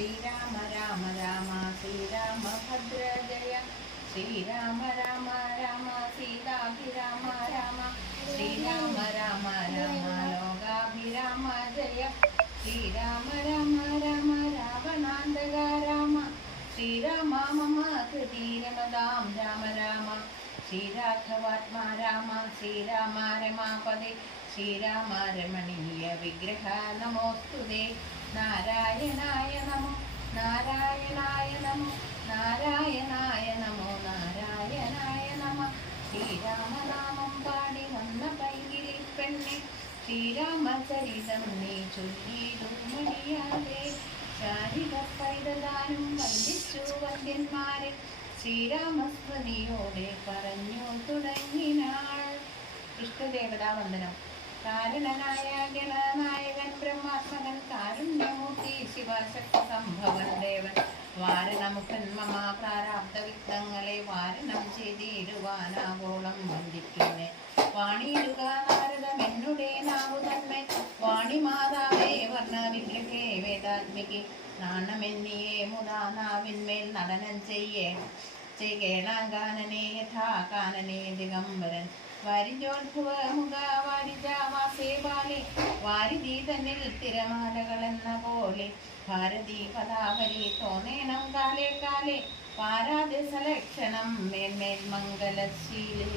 శ్రీరామ రామ రామ శ్రీరామ భద్ర జయ శ్రీరామ రామ రామ సీతాభిరామ రామ శ్రీరామ రామ రామ లోగాభిరామ జయ శ్రీరామ రామ రామ రావణాందగ రామ శ్రీరామ మమ కృతి రమదాం రామ రామ శ్రీరాఘవాత్మ రామ శ్రీరామ రమాపదే ശ്രീരാമ രമണീയ വിഗ്രഹ നമോസ്തുതേ നാരായണായ നമോ നാരായണായ നമോ നാരായണായ നമോ നാരായണായ നമ. ശ്രീരാമനാമം പാടി വന്ന പൈകിരി പെണ്ണെ ശ്രീരാമചരിതം നീ ചൊല്ലിയിടും മണിയാതെ ശാരിക പൈതദാനം വന്ദിച്ചു വന്ദ്യന്മാരെ ശ്രീരാമസ്മൃതിയോടെ പറഞ്ഞു തുടങ്ങിനാൾ. കൃഷ്ണദേവതാ വന്ദനം. കാരണനായ ഗണനായകൻ ബ്രഹ്മാത്മകൻ കാരുണ്യമൂർത്തി ശിവശക്തി സംഭവൻ ദേവൻ. വാരണമുഖൻ മമ പ്രാരാബ്ദ വിഘ്നങ്ങളെ വാരണം ചെയ്തിടുവാനാവോളം വന്ദിക്കുന്നേ. വാണിയിടുക നാരദമെന്നുടെ നാവു തന്മേ വാണിമാതാവേ വർണ വിഗ്രഹേ വേദാത്മികെ. നാണമെന്നിയേ മുതാ നടനം ചെയ്യേ. ചെയ്യേണാകാനനെ യഥാ കാനനേ ദിഗംബരൻ. വാരിധി തന്നിൽ തിരമാലകളെന്ന പോലെ ഭാരതി പദാവലി തോന്നേണം കാലേ കാലേ പാരാദിസലക്ഷണം മേന്മേൽ മംഗലശീലേ.